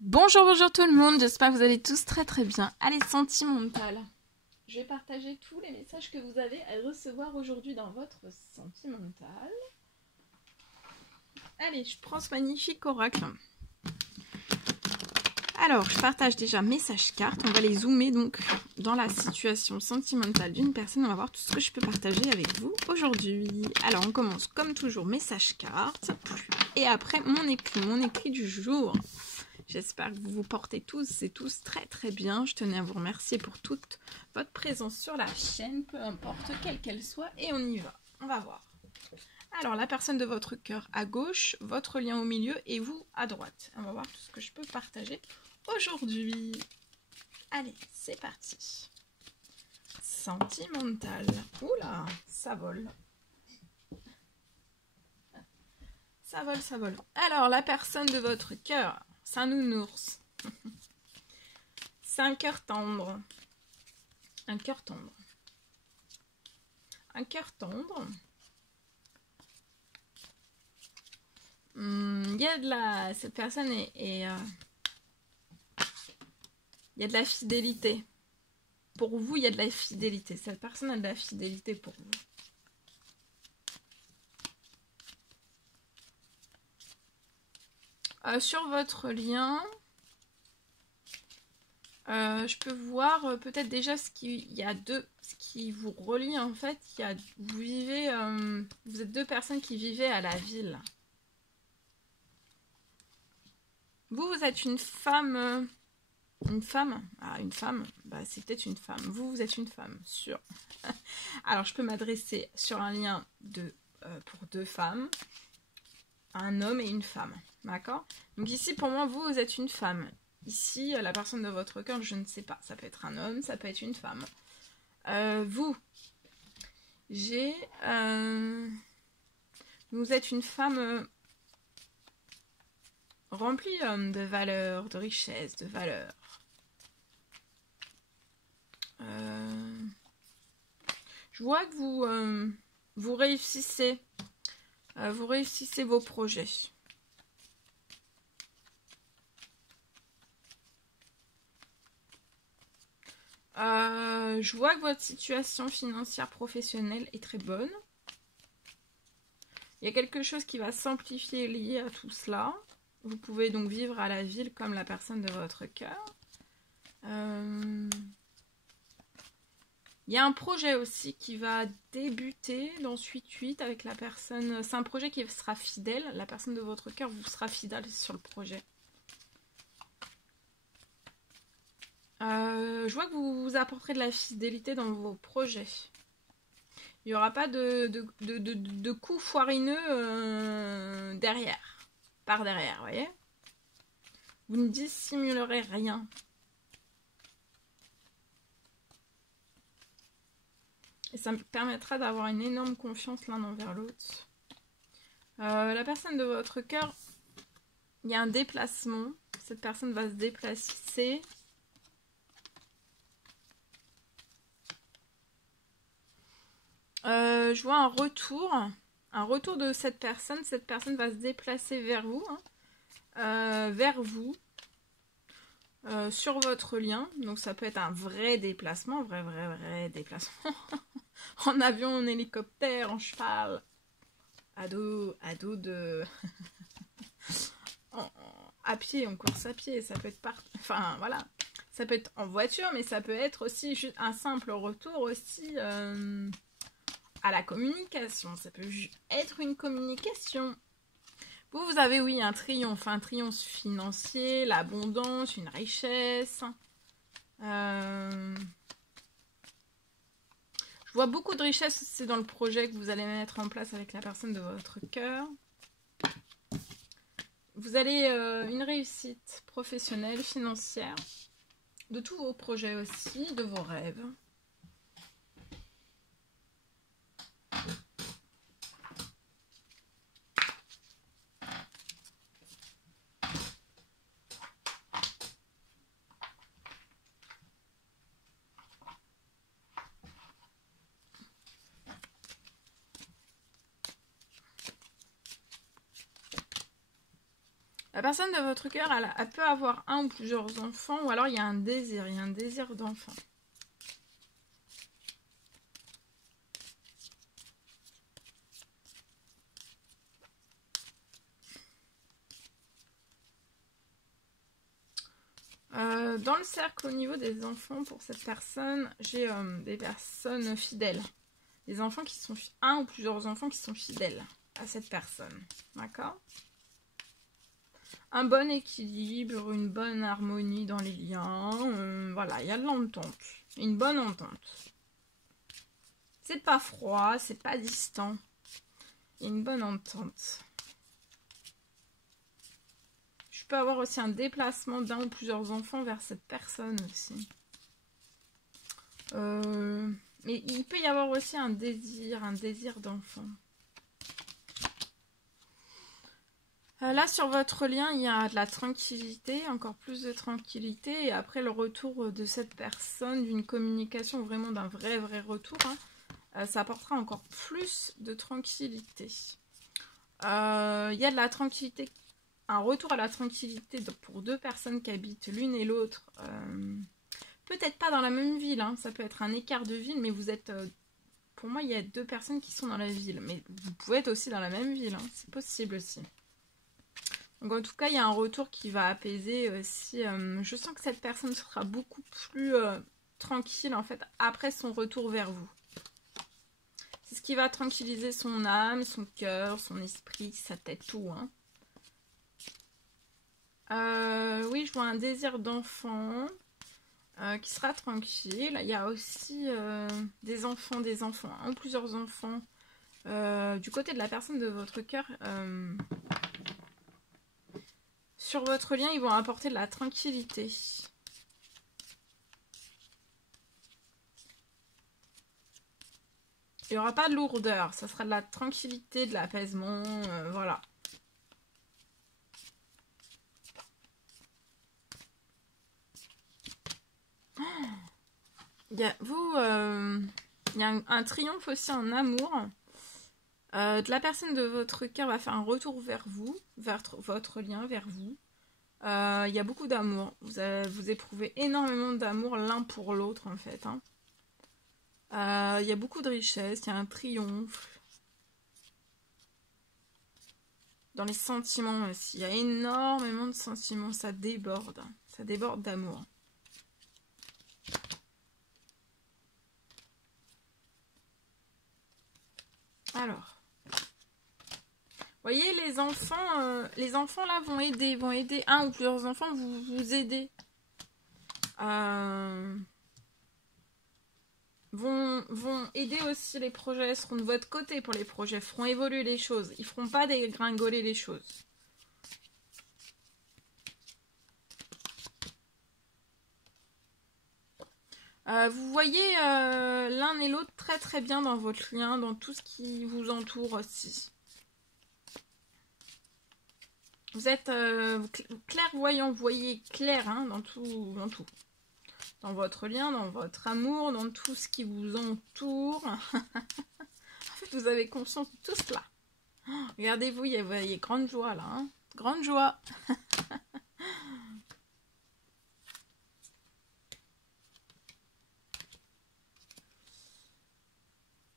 Bonjour, bonjour tout le monde, j'espère que vous allez tous très bien. Allez, sentimental. Je vais partager tous les messages que vous avez à recevoir aujourd'hui dans votre sentimental. Allez, je prends ce magnifique oracle. Alors, je partage déjà message carte. On va les zoomer donc dans la situation sentimentale d'une personne. On va voir tout ce que je peux partager avec vous aujourd'hui. Alors, on commence comme toujours message carte. Et après, mon écrit du jour. J'espère que vous vous portez tous et tous très bien. Je tenais à vous remercier pour toute votre présence sur la chaîne, peu importe quelle qu'elle soit. Et on y va. On va voir. Alors, la personne de votre cœur à gauche, votre lien au milieu et vous à droite. On va voir tout ce que je peux partager aujourd'hui. Allez, c'est parti. Sentimental. Oula, ça vole. Ça vole, ça vole. Alors, la personne de votre cœur, c'est un nounours. C'est un cœur tendre. Un cœur tendre. Un cœur tendre. Il y a de la... Cette personne est... il y a de la fidélité. Pour vous, il y a de la fidélité. Cette personne a de la fidélité pour vous. Sur votre lien, je peux voir peut-être déjà ce qui vous relie en fait. Vous vivez, vous êtes deux personnes qui vivez à la ville. Vous êtes une femme. Une femme? Ah, une femme, bah, c'est peut-être une femme. Vous êtes une femme, sûr. Alors, je peux m'adresser sur un lien pour deux femmes, un homme et une femme. D'accord? Donc ici, pour moi, vous êtes une femme. Ici, la personne de votre cœur, je ne sais pas. Ça peut être un homme, ça peut être une femme. Vous êtes une femme remplie de valeurs, de richesses, de valeurs. Je vois que vous réussissez. Vous réussissez vos projets. Je vois que votre situation financière professionnelle est très bonne. Il y a quelque chose qui va s'amplifier lié à tout cela. Vous pouvez donc vivre à la ville comme la personne de votre cœur. Il y a un projet aussi qui va débuter dans Suite 8 avec la personne. C'est un projet qui sera fidèle. La personne de votre cœur vous sera fidèle sur le projet. Je vois que vous apporterez de la fidélité dans vos projets. Il n'y aura pas de coups foirineux par derrière, vous voyez. Vous ne dissimulerez rien. Et ça me permettra d'avoir une énorme confiance l'un envers l'autre. La personne de votre cœur, il y a un déplacement. Cette personne va se déplacer. Je vois un retour de cette personne. Cette personne va se déplacer vers vous, sur votre lien. Donc ça peut être un vrai déplacement, vrai déplacement. En avion, en hélicoptère, en cheval, à dos de... à pied, en course à pied. Ça peut être enfin voilà. Ça peut être en voiture, mais ça peut être aussi juste un simple retour aussi... à la communication, ça peut être une communication. Vous avez, oui, un triomphe financier, l'abondance, une richesse. Je vois beaucoup de richesse, c'est dans le projet que vous allez mettre en place avec la personne de votre cœur. Vous allez une réussite professionnelle, financière, de tous vos projets aussi, de vos rêves. La personne de votre cœur, elle peut avoir un ou plusieurs enfants, ou alors il y a un désir d'enfant. Dans le cercle au niveau des enfants, pour cette personne, j'ai des personnes fidèles. Des enfants qui sont... Un ou plusieurs enfants qui sont fidèles à cette personne. D'accord? Un bon équilibre, une bonne harmonie dans les liens. Voilà, il y a de l'entente. Une bonne entente. C'est pas froid, c'est pas distant. Il y a une bonne entente. Je peux avoir aussi un déplacement d'un ou plusieurs enfants vers cette personne aussi. Mais il peut y avoir aussi un désir d'enfant. Là, sur votre lien, il y a de la tranquillité, encore plus de tranquillité. Et après le retour de cette personne, d'une communication, vraiment d'un vrai retour, hein, ça apportera encore plus de tranquillité. Il y a de la tranquillité, un retour à la tranquillité pour deux personnes qui habitent l'une et l'autre. Peut-être pas dans la même ville, hein, ça peut être un écart de ville, mais vous êtes... pour moi, il y a deux personnes qui sont dans la ville. Mais vous pouvez être aussi dans la même ville, hein, c'est possible aussi. Donc en tout cas, il y a un retour qui va apaiser aussi. Je sens que cette personne sera beaucoup plus tranquille en fait après son retour vers vous. C'est ce qui va tranquilliser son âme, son cœur, son esprit, sa tête, tout. Hein. Oui, je vois un désir d'enfant qui sera tranquille. Il y a aussi des enfants, hein, plusieurs enfants. Du côté de la personne de votre cœur... sur votre lien, ils vont apporter de la tranquillité. Il n'y aura pas de lourdeur. Ça sera de la tranquillité, de l'apaisement. Voilà. Il y a, il y a un triomphe aussi en amour. De la personne de votre cœur va faire un retour vers vous, vers votre lien, vers vous. Il y a beaucoup d'amour. Vous éprouvez énormément d'amour l'un pour l'autre en fait. Hein. Il y a beaucoup de richesse, il y a un triomphe. Dans les sentiments aussi, il y a énormément de sentiments, ça déborde d'amour. Alors, vous voyez, les enfants là vont aider un ou plusieurs enfants, vous aider. Vont aider aussi les projets, seront de votre côté pour les projets, feront évoluer les choses. Ils ne feront pas dégringoler les choses. Vous voyez l'un et l'autre très bien dans votre lien, dans tout ce qui vous entoure aussi. Vous êtes clairvoyant, vous voyez clair hein, dans tout. Dans votre lien, dans votre amour, dans tout ce qui vous entoure. En fait, vous avez conscience de tout cela. Regardez-vous, il y a grande joie là. Hein, grande joie.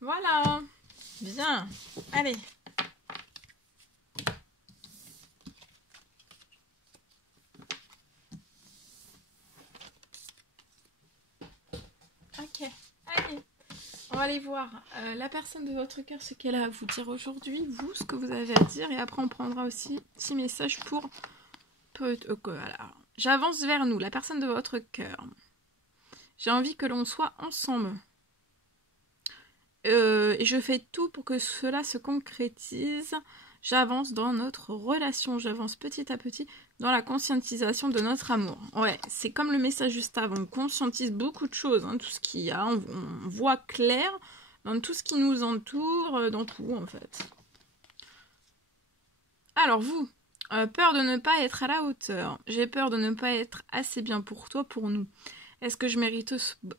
Voilà. Bien. Allez. Ok. Allez. On va aller voir la personne de votre cœur, ce qu'elle a à vous dire aujourd'hui, vous, ce que vous avez à dire. Et après, on prendra aussi 6 messages pour... Voilà. J'avance vers nous, la personne de votre cœur. J'ai envie que l'on soit ensemble. Et je fais tout pour que cela se concrétise. J'avance dans notre relation. J'avance petit à petit dans la conscientisation de notre amour. Ouais, c'est comme le message juste avant. On conscientise beaucoup de choses. Hein, tout ce qu'il y a. On voit clair dans tout ce qui nous entoure. Dans tout, en fait. Alors, vous, peur de ne pas être à la hauteur. J'ai peur de ne pas être assez bien pour toi, pour nous. Est-ce que je mérite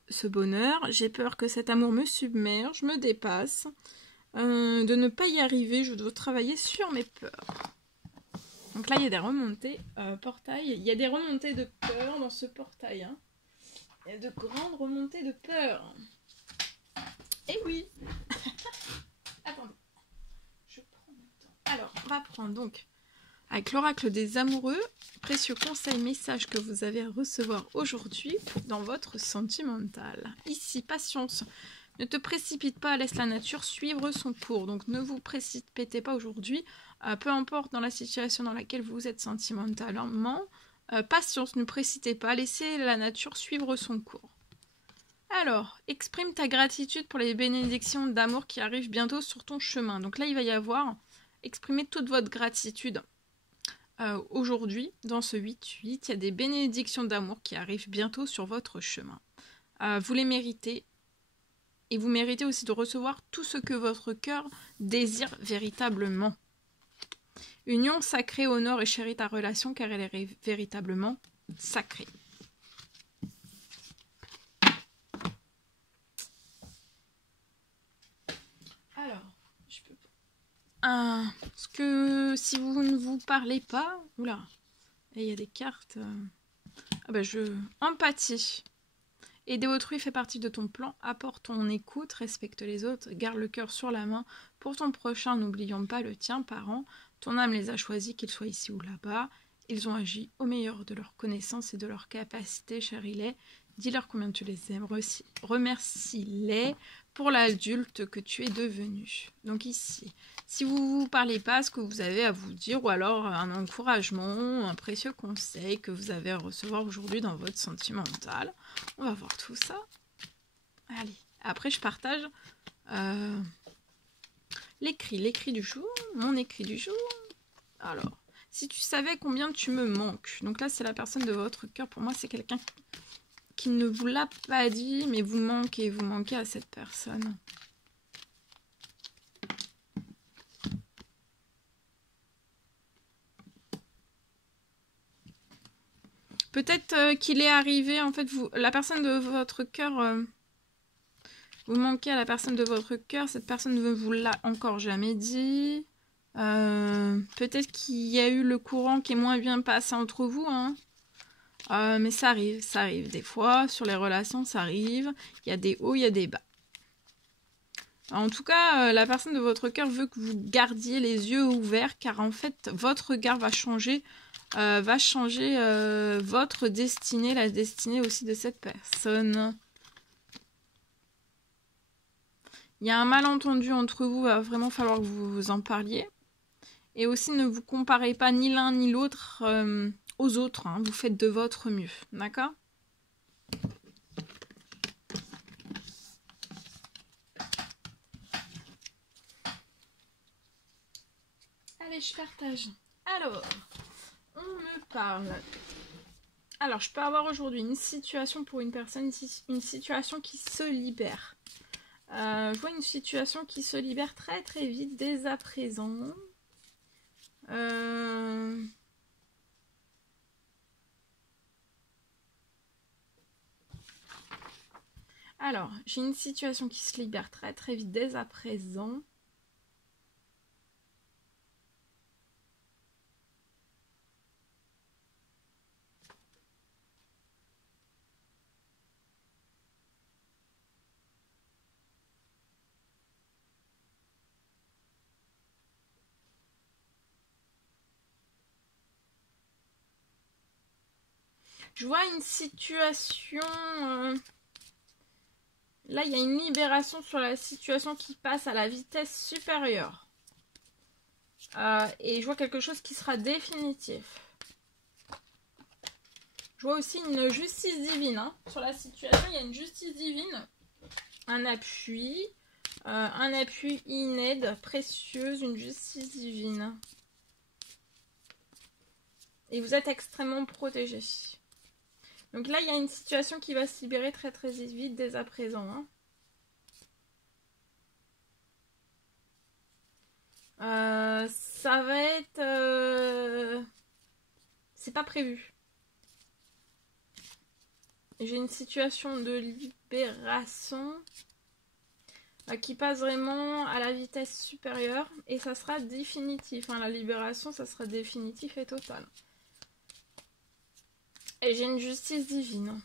ce bonheur? J'ai peur que cet amour me submerge, me dépasse. De ne pas y arriver, je dois travailler sur mes peurs. Donc là, il y a des remontées portail. Il y a des remontées de peur dans ce portail. Hein. Il y a de grandes remontées de peur. Eh oui. Attendez. Je prends le temps. Alors, on va prendre donc avec l'oracle des amoureux, précieux conseils, messages que vous avez à recevoir aujourd'hui dans votre sentimental. Ici, patience. Ne te précipite pas, laisse la nature suivre son cours. Donc ne vous précipitez pas aujourd'hui, peu importe dans la situation dans laquelle vous êtes sentimentalement. Patience, ne précipitez pas, laissez la nature suivre son cours. Alors, exprime ta gratitude pour les bénédictions d'amour qui arrivent bientôt sur ton chemin. Donc là, il va y avoir, exprimer toute votre gratitude. Aujourd'hui, dans ce 8-8, il y a des bénédictions d'amour qui arrivent bientôt sur votre chemin. Vous les méritez. Et vous méritez aussi de recevoir tout ce que votre cœur désire véritablement. Union sacrée honore et chérit ta relation car elle est véritablement sacrée. Alors, je peux pas. Parce que si vous ne vous parlez pas, oula, et il y a des cartes. Empathie. Aider autrui fait partie de ton plan, apporte ton écoute, respecte les autres, garde le cœur sur la main. Pour ton prochain, n'oublions pas le tien, parent. Ton âme les a choisis, qu'ils soient ici ou là-bas. Ils ont agi au meilleur de leurs connaissances et de leurs capacités, chéris-les. Dis-leur combien tu les aimes, remercie-les pour l'adulte que tu es devenu. Donc ici, si vous ne vous parlez pas, ce que vous avez à vous dire, ou alors un encouragement, un précieux conseil que vous avez à recevoir aujourd'hui dans votre sentimental. On va voir tout ça. Allez, après je partage l'écrit du jour, mon écrit du jour. Alors, si tu savais combien tu me manques. Donc là, c'est la personne de votre cœur. Pour moi, c'est quelqu'un qui ne vous l'a pas dit, mais vous manquez à cette personne. Peut-être qu'il est arrivé, en fait, la personne de votre cœur, vous manquez à la personne de votre cœur, cette personne ne vous l'a encore jamais dit. Peut-être qu'il y a eu le courant qui est moins bien passé entre vous, hein. Mais ça arrive des fois, sur les relations, ça arrive. Il y a des hauts, il y a des bas. En tout cas, la personne de votre cœur veut que vous gardiez les yeux ouverts, car en fait, votre regard va changer votre destinée, la destinée aussi de cette personne. Il y a un malentendu entre vous, il va vraiment falloir que vous en parliez. Et aussi, ne vous comparez pas ni l'un ni l'autre aux autres. Hein. Vous faites de votre mieux, d'accord ? Allez, je partage. Alors, on me parle. Alors, je peux avoir aujourd'hui une situation pour une personne, une situation qui se libère. Je vois une situation qui se libère très très vite dès à présent. Alors, j'ai une situation qui se libère très très vite dès à présent. Je vois une situation... Là, il y a une libération sur la situation qui passe à la vitesse supérieure. Et je vois quelque chose qui sera définitif. Je vois aussi une justice divine. Hein. Sur la situation, il y a une justice divine. Un appui, une aide précieuse, une justice divine. Et vous êtes extrêmement protégé. Donc là, il y a une situation qui va se libérer très très vite dès à présent. Hein. Ça va être... C'est pas prévu. J'ai une situation de libération. qui passe vraiment à la vitesse supérieure et ça sera définitif. Hein, la libération, ça sera définitif et total. Et j'ai une justice divine.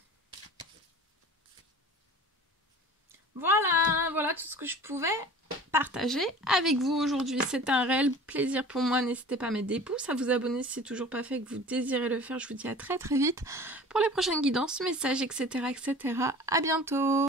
Voilà tout ce que je pouvais partager avec vous aujourd'hui. C'est un réel plaisir pour moi. N'hésitez pas à mettre des pouces, à vous abonner si c'est toujours pas fait et que vous désirez le faire. Je vous dis à très vite pour les prochaines guidances, messages, etc. À bientôt.